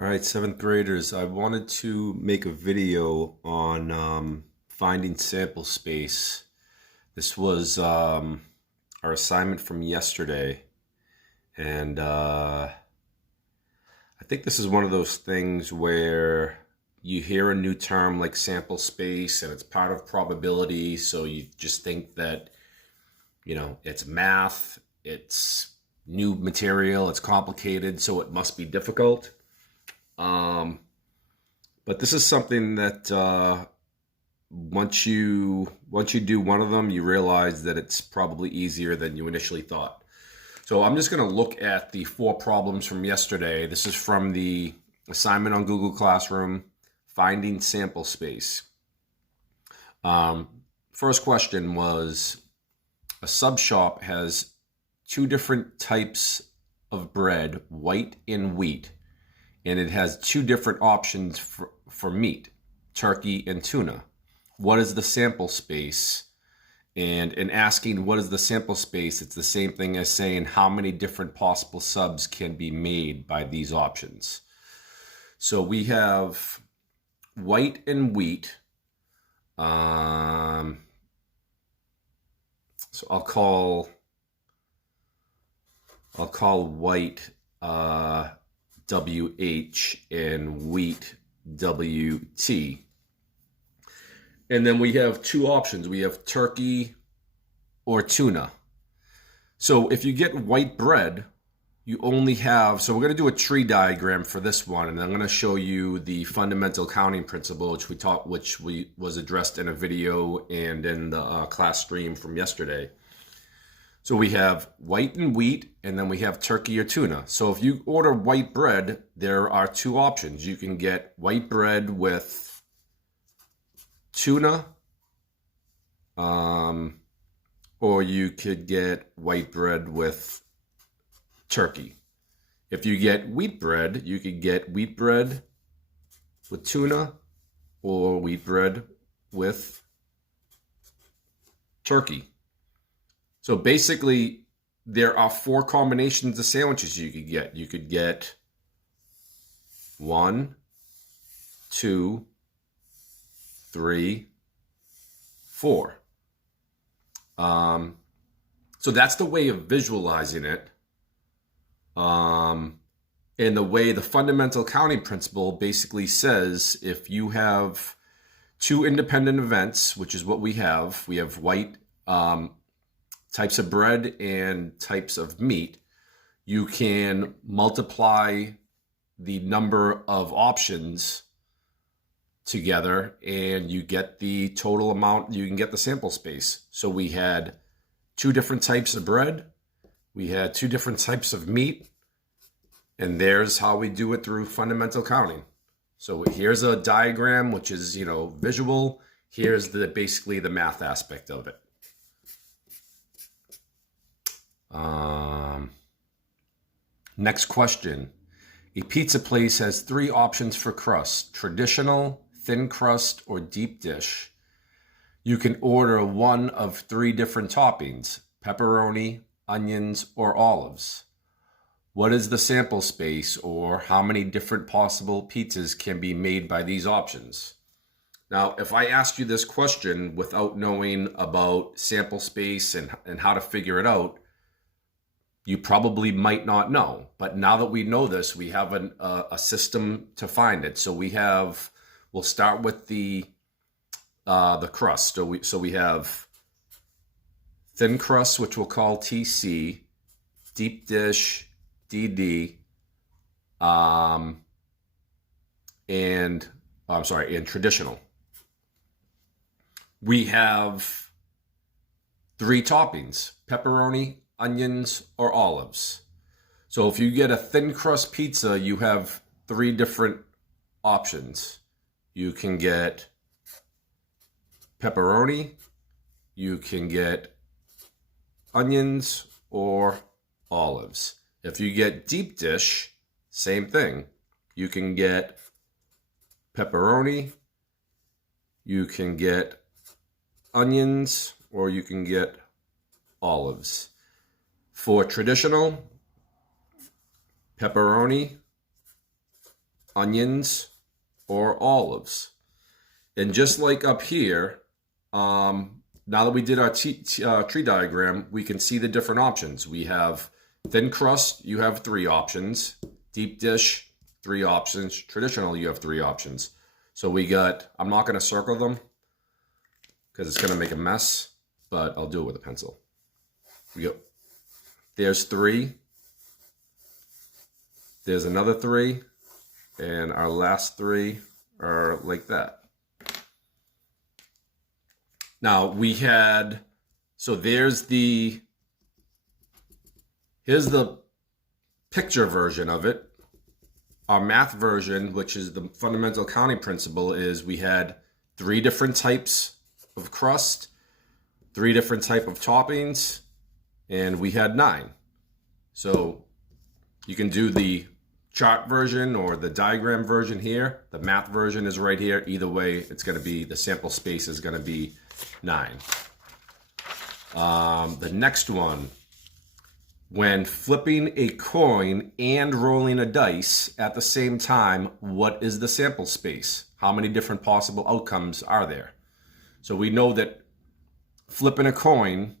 All right, seventh graders, I wanted to make a video on finding sample space. This was our assignment from yesterday, and I think this is one of those things where you hear a new term like sample space and it's part of probability, so you just think that, it's math, it's new material, it's complicated, so it must be difficult. Um, But this is something that once you do one of them, you realize that it's probably easier than you initially thought. So I'm just going to look at the four problems from yesterday. This is from the assignment on Google Classroom, finding sample space. Um, First question was, a sub shop has two different types of bread, white and wheat, and it has two different options for meat, turkey and tuna. What is the sample space? And in asking what is the sample space, it's the same thing as saying how many different possible subs can be made by these options. So we have white and wheat. So I'll call white WH and wheat WT. And then we have two options. We have turkey or tuna. So if you get white bread, you only have, so we're going to do a tree diagram for this one, and I'm going to show you the fundamental counting principle, which was addressed in a video and in the class stream from yesterday. So we have white and wheat, and then we have turkey or tuna. So if you order white bread, there are two options. You can get white bread with tuna, or you could get white bread with turkey. If you get wheat bread, you could get wheat bread with tuna or wheat bread with turkey. So basically, there are four combinations of sandwiches you could get. You could get 1, 2, 3, 4. So that's the way of visualizing it. And the way the fundamental counting principle basically says, if you have two independent events, which is what we have white types of bread and types of meat, you can multiply the number of options together and you get the total amount, you can get the sample space. So we had two different types of bread, we had two different types of meat, and there's how we do it through fundamental counting. So here's a diagram, which is, visual. Here's basically the math aspect of it. Next question. A pizza place has three options for crust: traditional, thin crust, or deep dish. You can order one of three different toppings: pepperoni, onions, or olives. What is the sample space, or how many different possible pizzas can be made by these options? Now, if I asked you this question without knowing about sample space and how to figure it out, you probably might not know. But now that we know this, we have a system to find it. So we'll start with the crust. So we have thin crust, which we'll call TC, deep dish, DD, and traditional. We have three toppings: pepperoni, onions, or olives. So if you get a thin crust pizza, you have three different options. You can get pepperoni, you can get onions, or olives. If you get deep dish, same thing. You can get pepperoni, you can get onions, or you can get olives. For traditional, pepperoni, onions, or olives. And just like up here, now that we did our tree diagram, we can see the different options. We have thin crust, you have 3 options. Deep dish, 3 options. Traditional, you have 3 options. So we got, I'm not going to circle them because it's going to make a mess, but I'll do it with a pencil. We go. There's 3. There's another 3. And our last 3 are like that. Now we had, so here's the picture version of it. Our math version, which is the fundamental accounting principle, is we had 3 different types of crust, 3 different type of toppings, and we had 9. So you can do the chart version or the diagram version here. The math version is right here. Either way, it's going to be, the sample space is going to be 9. The next one, when flipping a coin and rolling a dice at the same time, what is the sample space? How many different possible outcomes are there? So we know that flipping a coin,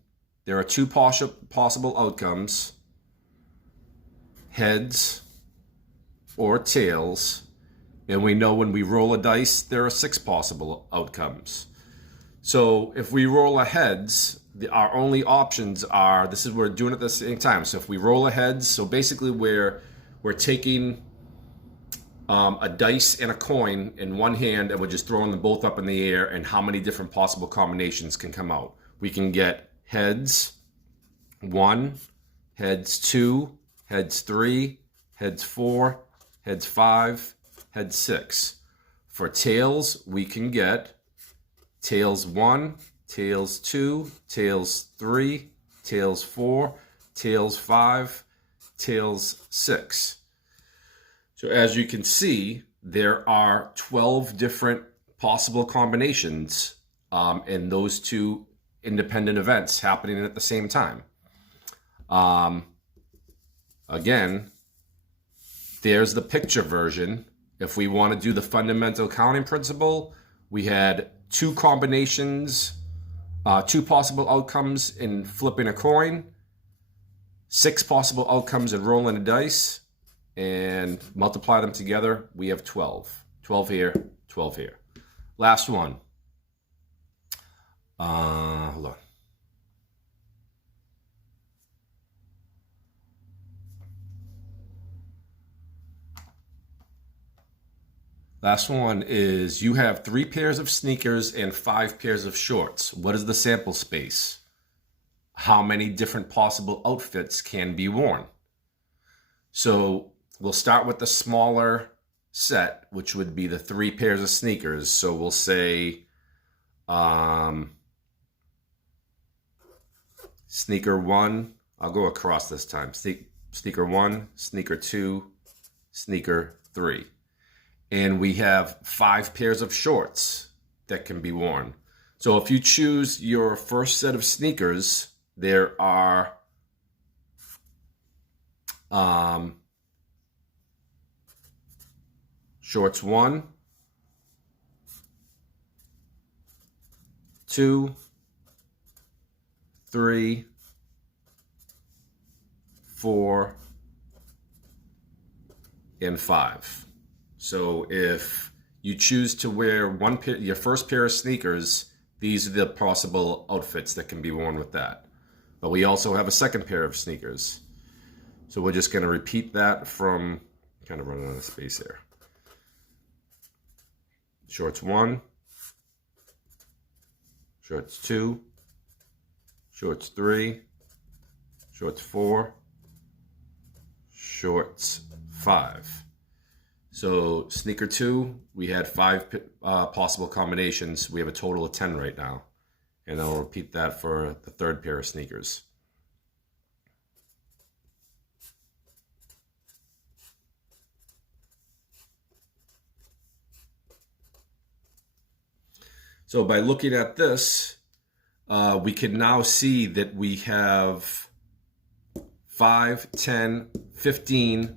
there are 2 possible outcomes, heads or tails, and we know when we roll a dice, there are 6 possible outcomes. So if we roll a heads, our only options are, this is, we're doing it at the same time. So if we roll a heads, so basically we're taking a dice and a coin in one hand, and we're just throwing them both up in the air, and how many different possible combinations can come out. We can get heads 1, heads 2, heads 3, heads 4, heads 5, heads 6. For tails, we can get tails 1, tails 2, tails 3, tails 4, tails 5, tails 6. So as you can see, there are 12 different possible combinations in those 2 independent events happening at the same time. Again, there's the picture version. If we want to do the fundamental accounting principle, we had 2 combinations, 2 possible outcomes in flipping a coin, 6 possible outcomes in rolling a dice, and multiply them together, we have 12. 12 here, 12 here. Last one. Hold on. Last one is, you have 3 pairs of sneakers and 5 pairs of shorts. What is the sample space? How many different possible outfits can be worn? So we'll start with the smaller set, which would be the 3 pairs of sneakers. So we'll say sneaker 1. I'll go across this time. Sneaker 1, sneaker 2, sneaker 3. And we have 5 pairs of shorts that can be worn. So if you choose your first set of sneakers, there are shorts 1, 2, 3, 4, and 5. So if you choose to wear your first pair of sneakers, these are the possible outfits that can be worn with that. But we also have a second pair of sneakers. So we're just going to repeat that from, kind of running out of space here. Shorts 1, shorts 2, shorts 3, shorts 4, shorts 5. So sneaker 2, we had 5 possible combinations. We have a total of 10 right now. And I'll repeat that for the third pair of sneakers. So by looking at this, we can now see that we have 5, 10, 15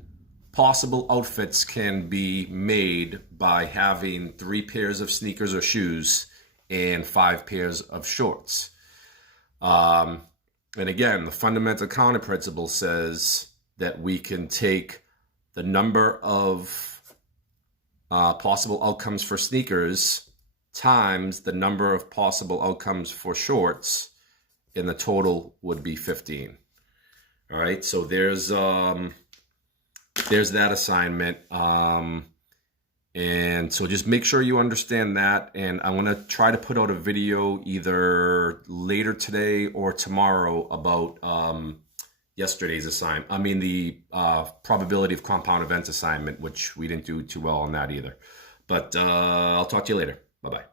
possible outfits can be made by having 3 pairs of sneakers or shoes and 5 pairs of shorts. And again, the fundamental counting principle says that we can take the number of possible outcomes for sneakers times the number of possible outcomes for shorts, and the total would be 15. All right, so there's that assignment. And so just make sure you understand that. And I want to try to put out a video either later today or tomorrow about yesterday's assignment. I mean, the probability of compound events assignment, which we didn't do too well on that either. But I'll talk to you later. Bye-bye.